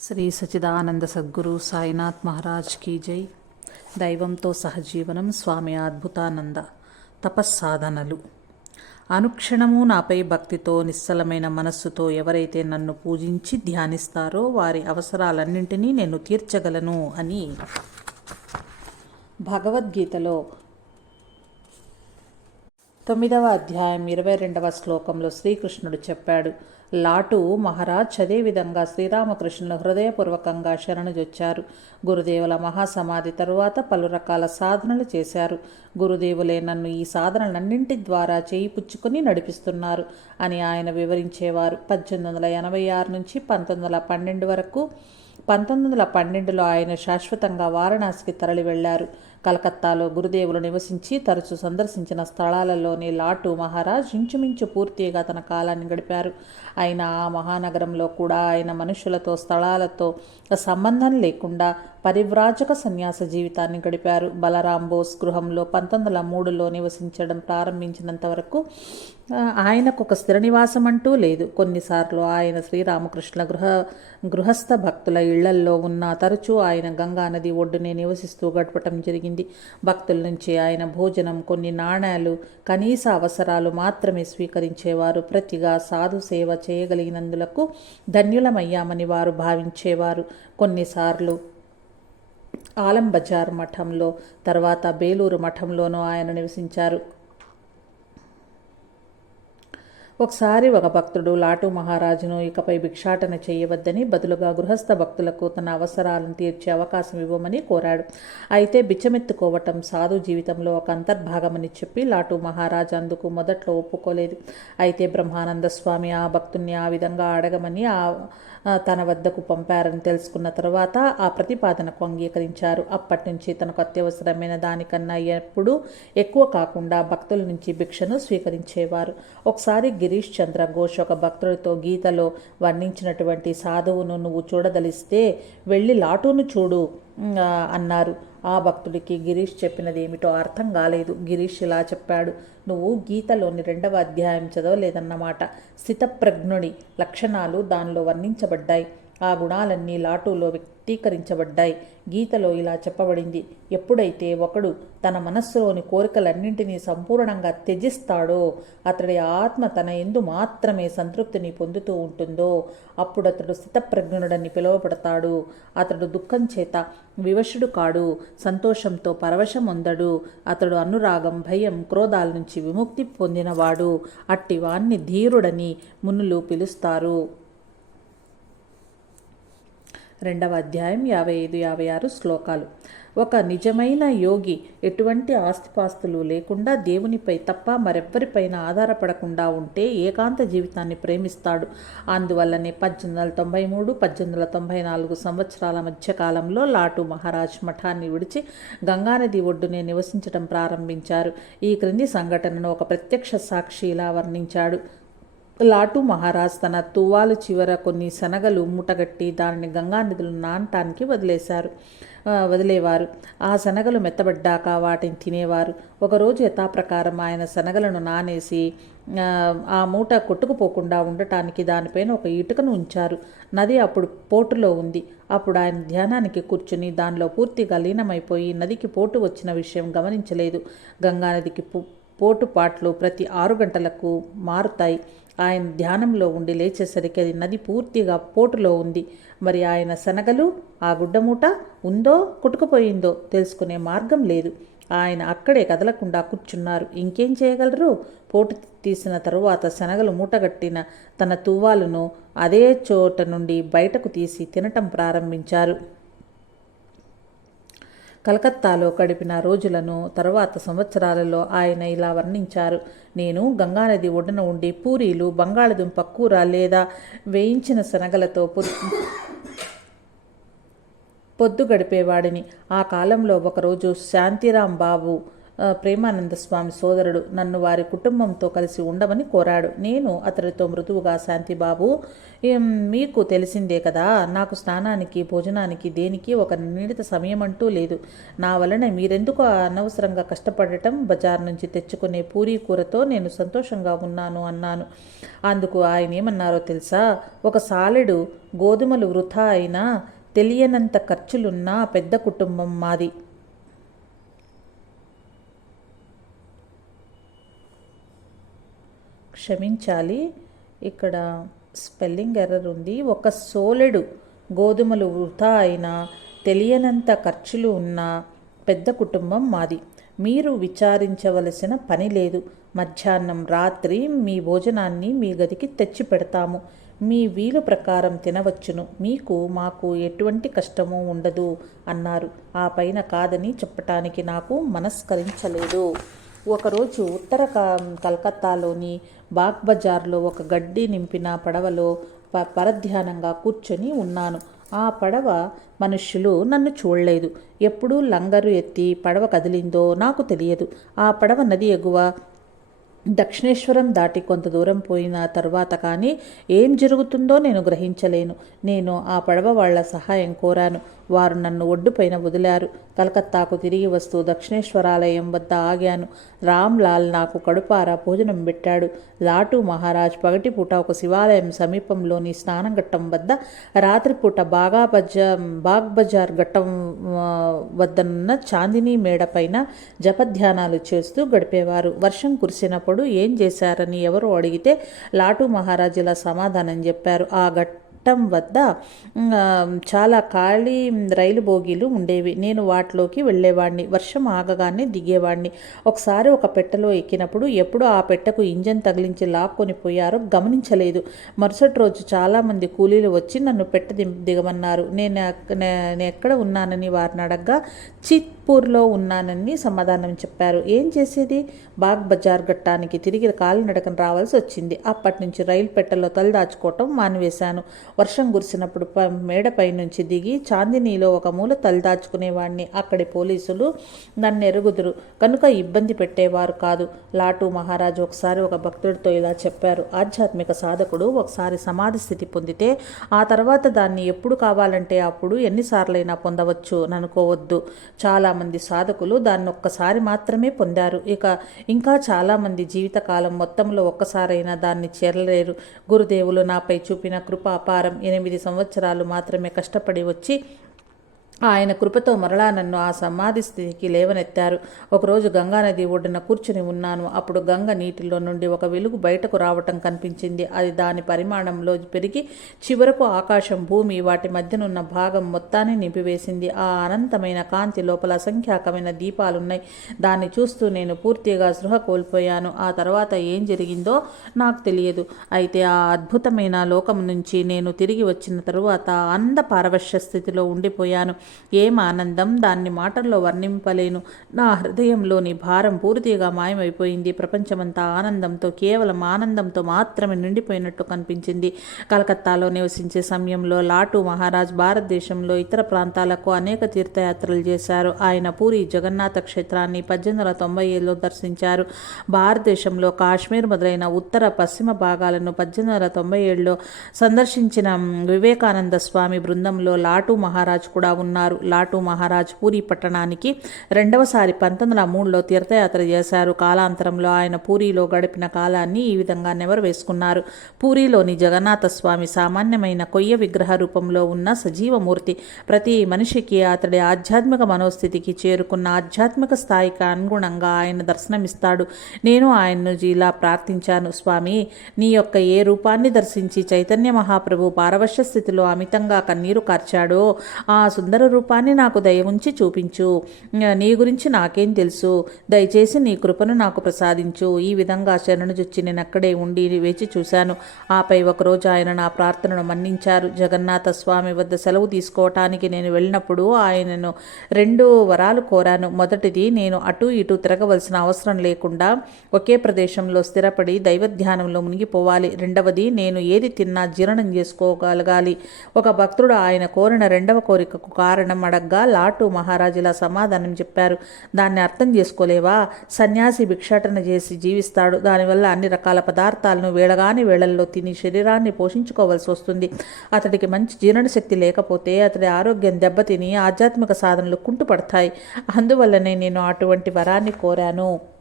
శ్రీ సచిదానంద సద్గురు సాయినాథ్ మహారాజ్ కీ జై. దైవంతో సహజీవనం స్వామి అద్భుతానంద తపస్సాధనలు. అనుక్షణము నాపై భక్తితో నిశ్చలమైన మనస్సుతో ఎవరైతే నన్ను పూజించి ధ్యానిస్తారో వారి అవసరాలన్నింటినీ నేను తీర్చగలను అని భగవద్గీతలో తొమ్మిదవ అధ్యాయం ఇరవై రెండవ శ్లోకంలో శ్రీకృష్ణుడు చెప్పాడు లాటు మహారాజ్ అదేవిధంగా శ్రీరామకృష్ణులు హృదయపూర్వకంగా శరణుజొచ్చారు గురుదేవుల మహాసమాధి తరువాత పలు రకాల సాధనలు చేశారు. గురుదేవులే నన్ను ఈ సాధనలన్నింటి ద్వారా చేయి పుచ్చుకొని నడిపిస్తున్నారు అని ఆయన వివరించేవారు. పద్దెనిమిది వందల ఎనభై ఆరు నుంచి పంతొమ్మిది వందల పన్నెండు వరకు పంతొమ్మిది వందల పన్నెండులో ఆయన శాశ్వతంగా వారణాసికి తరలి వెళ్ళారు కలకత్తాలో గురుదేవులు నివసించి తరచూ సందర్శించిన స్థలాలలోని లాటు మహారాజ్ ఇంచుమించు పూర్తిగా తన కాలాన్ని గడిపారు. ఆయన ఆ మహానగరంలో కూడా ఆయన మనుషులతో స్థలాలతో సంబంధం లేకుండా పరివ్రాజక సన్యాస జీవితాన్ని గడిపారు. బలరాం బోస్ గృహంలో పంతొమ్మిది వందల మూడులో నివసించడం ప్రారంభించినంత వరకు ఆయనకు ఒక స్థిర నివాసం అంటూ లేదు. కొన్నిసార్లు ఆయన శ్రీరామకృష్ణ గృహ గృహస్థ భక్తుల ఇళ్ళల్లో ఉన్న తరచూ ఆయన గంగా నది ఒడ్డునే నివసిస్తూ గడపటం జరిగింది. భక్తుల నుంచి ఆయన భోజనం కొన్ని నాణేలు కనీస అవసరాలు మాత్రమే స్వీకరించేవారు. ప్రతిగా సాధు సేవ చేయగలిగినందులకు ధన్యులమయ్యామని వారు భావించేవారు. కొన్నిసార్లు ఆలం బజార్ మఠంలో తర్వాత బేలూరు మఠంలోనూ ఆయన నివసించారు. ఒకసారి ఒక భక్తుడు లాటు మహారాజును ఇకపై భిక్షాటన చేయవద్దని బదులుగా గృహస్థ భక్తులకు తన అవసరాలను తీర్చే అవకాశం ఇవ్వమని కోరాడు. అయితే బిచ్చమెత్తుకోవటం సాధు జీవితంలో ఒక అంతర్భాగమని చెప్పి లాటు మహారాజు అందుకు మొదట్లో ఒప్పుకోలేదు. అయితే బ్రహ్మానంద స్వామి ఆ భక్తుణ్ణి ఆ విధంగా అడగమని ఆ ఆ, తన వద్దకు పంపారని తెలుసుకున్న తర్వాత ఆ ప్రతిపాదనకు అంగీకరించారు. అప్పటి నుంచి తనకు అత్యవసరమైన దానికన్నా ఎప్పుడూ ఎక్కువ కాకుండా భక్తుల నుంచి భిక్షను స్వీకరించేవారు. ఒకసారి గిరీష్ చంద్ర ఘోష్ ఒక భక్తుడితో గీతలో వర్ణించినటువంటి సాధువును నువ్వు చూడదలిస్తే వెళ్ళి లాటూను చూడు అన్నారు. ఆ భక్తుడికి గిరీష్ చెప్పినది ఏమిటో అర్థం కాలేదు. గిరీష్ ఇలా చెప్పాడు. నువ్వు గీతలోని రెండవ అధ్యాయం చదవలేదన్నమాట. స్థితప్రజ్ఞుడి లక్షణాలు దానిలో వర్ణించబడ్డాయి. ఆ గుణాలన్నీ లాటూలో వ్యక్తీకరించబడ్డాయి. గీతలో ఇలా చెప్పబడింది. ఎప్పుడైతే ఒకడు తన మనస్సులోని కోరికలన్నింటినీ సంపూర్ణంగా త్యజిస్తాడో అతడి ఆత్మ తన ఎందు మాత్రమే సంతృప్తిని పొందుతూ ఉంటుందో అప్పుడు అతడు స్థితప్రజ్ఞుడని పిలువబడతాడు. అతడు దుఃఖం చేత వివశుడు కాడు సంతోషంతో పరవశం పొందడు అతడు అనురాగం భయం క్రోధాల నుంచి విముక్తి పొందినవాడు. అట్టివాణ్ణి ధీరుడని మునులు పిలుస్తారు. రెండవ అధ్యాయం యాభై ఐదు యాభై ఆరు శ్లోకాలు. ఒక నిజమైన యోగి ఎటువంటి ఆస్తిపాస్తులు లేకుండా దేవునిపై తప్ప మరెవ్వరిపైన ఆధారపడకుండా ఉంటే ఏకాంత జీవితాన్ని ప్రేమిస్తాడు. అందువల్లనే పద్దెనిమిది వందల తొంభై మూడు పద్దెనిమిది వందల తొంభై నాలుగు సంవత్సరాల మధ్య కాలంలో లాటు మహారాజ్ మఠాన్ని విడిచి గంగానది ఒడ్డునే నివసించడం ప్రారంభించారు. ఈ క్రింది సంఘటనను ఒక ప్రత్యక్ష సాక్షి ఇలా వర్ణించాడు. లాటు మహారాజ్ తన తువ్వాలు చివర కొన్ని శనగలు మూటగట్టి దానిని గంగా నదిలో నానటానికి వదిలేశారు. వదిలేవారు. ఆ శనగలు మెత్తబడ్డాక వాటిని తినేవారు. ఒకరోజు యథాప్రకారం ఆయన శనగలను నానేసి ఆ, మూట కొట్టుకుపోకుండా ఉండటానికి దానిపైన ఒక ఇటుకను ఉంచారు. నది అప్పుడు పోటులో ఉంది. అప్పుడు ఆయన ధ్యానానికి కూర్చుని దానిలో పూర్తిగా లీనమైపోయి నదికి పోటు వచ్చిన విషయం గమనించలేదు. గంగానదికి పోటు పోటుపాట్లు ప్రతి ఆరు గంటలకు మారుతాయి. ఆయన ధ్యానంలో ఉండి లేచేసరికి అది నది పూర్తిగా పోటులో ఉంది. మరి ఆయన శనగలు ఆ గుడ్డమూట ఉందో కొట్టుకుపోయిందో తెలుసుకునే మార్గం లేదు. ఆయన అక్కడే కదలకుండా కూర్చున్నారు. ఇంకేం చేయగలరు? పోటు తీసిన తరువాత శనగలు మూటగట్టిన తన తువ్వాలను అదే చోట నుండి బయటకు తీసి తినటం ప్రారంభించారు. కలకత్తాలో గడిపిన రోజులను తర్వాత సంవత్సరాలలో ఆయన ఇలా వర్ణించారు. నేను గంగానది ఒడ్డున ఉండి పూరీలు బంగాళదుంప కూర లేదా వేయించిన శనగలతో పొద్దు గడిపేవాడిని. ఆ కాలంలో ఒకరోజు శాంతిరాం బాబు ప్రేమానంద స్వామి సోదరుడు నన్ను వారి కుటుంబంతో కలిసి ఉండమని కోరాడు. నేను అతడితో మృదువుగా శాంతిబాబు మీకు తెలిసిందే కదా నాకు స్నానానికి భోజనానికి దేనికి ఒక నిర్ణీత సమయం అంటూ లేదు. నా వలన మీరెందుకు అనవసరంగా కష్టపడటం బజార్ నుంచి తెచ్చుకునే పూరీ కూరతో నేను సంతోషంగా ఉన్నాను అన్నాను. అందుకు ఆయన ఏమన్నారో తెలుసా? ఒక సాలెడు గోధుమలు వృధా అయినా తెలియనంత ఖర్చులున్న పెద్ద కుటుంబం మాది. క్షమించాలి. ఇక్కడ స్పెల్లింగ్ ఎర్రర్ ఉంది. ఒక సోలెడు గోధుమలు వృధా అయినా తెలియనంత ఖర్చులు ఉన్న పెద్ద కుటుంబం మాది. మీరు విచారించవలసిన పని లేదు. మధ్యాహ్నం రాత్రి మీ భోజనాన్ని మీ గదికి తెచ్చి పెడతాము. మీ వీలు ప్రకారం తినవచ్చును. మీకు మాకు ఎటువంటి కష్టము ఉండదు అన్నారు. ఆ పైన కాదని చెప్పటానికి నాకు మనస్కరించలేదు. ఒకరోజు ఉత్తర క- కలకత్తాలోని బాగ్ బజార్లో ఒక గడ్డి నింపిన పడవలో ప పరధ్యానంగా కూర్చొని ఉన్నాను. ఆ పడవ మనుష్యులు నన్ను చూడలేదు. ఎప్పుడు లంగరు ఎత్తి పడవ కదిలిందో నాకు తెలియదు. ఆ పడవ నది ఎగువ దక్షిణేశ్వరం దాటి కొంత దూరం పోయిన తర్వాత కానీ ఏం జరుగుతుందో నేను గ్రహించలేను. నేను ఆ పడవ వాళ్ళ సహాయం కోరాను. వారు నన్ను ఒడ్డుపైన వదిలారు. కలకత్తాకు తిరిగి వస్తూ దక్షిణేశ్వరాలయం వద్ద ఆగాను. రామ్ లాల్ నాకు కడుపారా భోజనం పెట్టాడు. లాటు మహారాజ్ పగటిపూట ఒక శివాలయం సమీపంలోని స్నానం ఘట్టం వద్ద రాత్రిపూట బాగా బజా బాగ్ బజార్ ఘట్టం వద్దనున్న చాందినీ మేడపైన జపధ్యానాలు చేస్తూ గడిపేవారు. వర్షం కురిసినప్పుడు ఏం చేశారని ఎవరో అడిగితే లాటు మహారాజ్ ఇలా సమాధానం చెప్పారు. ఆ ఘట్టం వద్ద చాలా ఖాళీ రైలు బోగీలు ఉండేవి. నేను వాటిలోకి వెళ్ళేవాడిని. వర్షం ఆగగానే దిగేవాడిని. ఒకసారి ఒక పెట్టెలో ఎక్కినప్పుడు ఎప్పుడు ఆ పెట్టెకు ఇంజన్ తగిలించి లాక్కొని పోయారో గమనించలేదు. మరుసటి రోజు చాలామంది కూలీలు వచ్చి నన్ను పెట్టె దిగమన్నారు. నేను నేను ఎక్కడ ఉన్నానని వారిని అడగ్గా చిత్పూర్లో ఉన్నానని సమాధానం చెప్పారు. ఏం చేసేది? బాగ్ బజార్ ఘట్టానికి తిరిగి కాలినడకన రావాల్సి వచ్చింది. అప్పటి నుంచి రైలు పెట్టెలో తలదాచుకోవటం మానివేశాను. వర్షం కురిసినప్పుడు ప- మేడపై నుంచి దిగి చాందినీలో ఒక మూల తలదాచుకునేవాడిని అక్కడి పోలీసులు నన్ను ఎరుగుదురు కనుక ఇబ్బంది పెట్టేవారు కాదు. లాటు మహారాజు ఒకసారి ఒక భక్తుడితో ఇలా చెప్పారు. ఆధ్యాత్మిక సాధకుడు ఒకసారి సమాధి స్థితి పొందితే ఆ తర్వాత దాన్ని ఎప్పుడు కావాలంటే అప్పుడు ఎన్నిసార్లైనా పొందవచ్చు. అనుకోవద్దు చాలా చాలామంది సాధకులు దాన్ని ఒక్కసారి మాత్రమే పొందారు. ఇక ఇంకా చాలామంది జీవితకాలం మొత్తంలో ఒక్కసారైనా దాన్ని చేరలేరు. గురుదేవులు నాపై చూపిన కృపాపారం ఎనిమిది సంవత్సరాలు మాత్రమే కష్టపడి వచ్చి ఆయన కృపతో మరలా నన్ను ఆ సమాధి స్థితికి లేవనెత్తారు. ఒకరోజు గంగానది ఒడ్డున కూర్చుని ఉన్నాను. అప్పుడు గంగ నీటిలో నుండి ఒక వెలుగు బయటకు రావటం కనిపించింది. అది దాని పరిమాణంలో పెరిగి చివరకు ఆకాశం భూమి వాటి మధ్యనున్న భాగం మొత్తాన్ని నింపివేసింది. ఆ అనంతమైన కాంతి లోపల అసంఖ్యాకమైన దీపాలున్నాయి. దాన్ని చూస్తూ నేను పూర్తిగా సృహ కోల్పోయాను. ఆ తర్వాత ఏం జరిగిందో నాకు తెలియదు. అయితే ఆ అద్భుతమైన లోకం నుంచి నేను తిరిగి వచ్చిన తరువాత అంద పారవశ్య స్థితిలో ఉండిపోయాను. ఏం ఆనందం? దాన్ని మాటల్లో వర్ణింపలేను. నా హృదయంలోని భారం పూర్తిగా మాయమైపోయింది. ప్రపంచమంతా ఆనందంతో కేవలం ఆనందంతో మాత్రమే నిండిపోయినట్టు కనిపించింది. కలకత్తాలో నివసించే సమయంలో లాటు మహారాజ్ భారతదేశంలో ఇతర ప్రాంతాలకు అనేక తీర్థయాత్రలు చేశారు. ఆయన పూరి జగన్నాథ క్షేత్రాన్ని పద్దెనిమిది వందల తొంభై ఏడులో దర్శించారు. భారతదేశంలో కాశ్మీర్ మొదలైన ఉత్తర పశ్చిమ భాగాలను పద్దెనిమిది వందల తొంభై ఏడులో సందర్శించిన వివేకానంద స్వామి బృందంలో లాటు మహారాజ్ కూడా ఉన్నారు. లాటు మహారాజ్ పూరి పట్టణానికి రెండవసారి పంతొమ్మిది వందల మూడులో తీర్థయాత్ర చేశారు. కాలాంతరంలో ఆయన పూరిలో గడిపిన కాలాన్ని ఈ విధంగా నెవరు వేసుకున్నారు పూరిలోని జగన్నాథ స్వామి సామాన్యమైన కొయ్య విగ్రహ రూపంలో ఉన్న సజీవమూర్తి ప్రతి మనిషికి అతడి ఆధ్యాత్మిక మనోస్థితికి చేరుకున్న ఆధ్యాత్మిక స్థాయికి అనుగుణంగా ఆయన దర్శనమిస్తాడు. నేను ఆయన్ను ఇలా ప్రార్థించాను స్వామి నీ యొక్క ఏ రూపాన్ని దర్శించి చైతన్య మహాప్రభు పారవశ్య స్థితిలో అమితంగా కన్నీరు కార్చాడో ఆ సుందర రూపాన్ని నాకు దయ ఉంచి చూపించు. నీ గురించి నాకేం తెలుసు. దయచేసి నీ కృపను నాకు ప్రసాదించు. ఈ విధంగా శరణుజొచ్చి నేను అక్కడే ఉండి వేచి చూశాను. ఆపై ఒకరోజు ఆయన నా ప్రార్థనను మన్నించారు. జగన్నాథ స్వామి వద్ద సెలవు తీసుకోవటానికి నేను వెళ్ళినప్పుడు ఆయనను రెండు వరాలు కోరాను. మొదటిది నేను అటు ఇటు తిరగవలసిన అవసరం లేకుండా ఒకే ప్రదేశంలో స్థిరపడి దైవ ధ్యానంలో మునిగిపోవాలి. రెండవది నేను ఏది తిన్నా జీర్ణం చేసుకోగలగాలి. ఒక భక్తుడు ఆయన కోరిన రెండవ కోరికకు కారణం కారణం అడగ్గా లాటు మహారాజులా సమాధానం చెప్పారు. దాన్ని అర్థం చేసుకోలేవా? సన్యాసి భిక్షాటన చేసి జీవిస్తాడు. దానివల్ల అన్ని రకాల పదార్థాలను వేళగాని వేళల్లో తిని శరీరాన్ని పోషించుకోవాల్సి వస్తుంది. అతడికి మంచి జీర్ణశక్తి లేకపోతే అతడి ఆరోగ్యం దెబ్బతిని ఆధ్యాత్మిక సాధనలు కుంటుపడతాయి. అందువల్లనే నేను అటువంటి వరాన్ని కోరాను.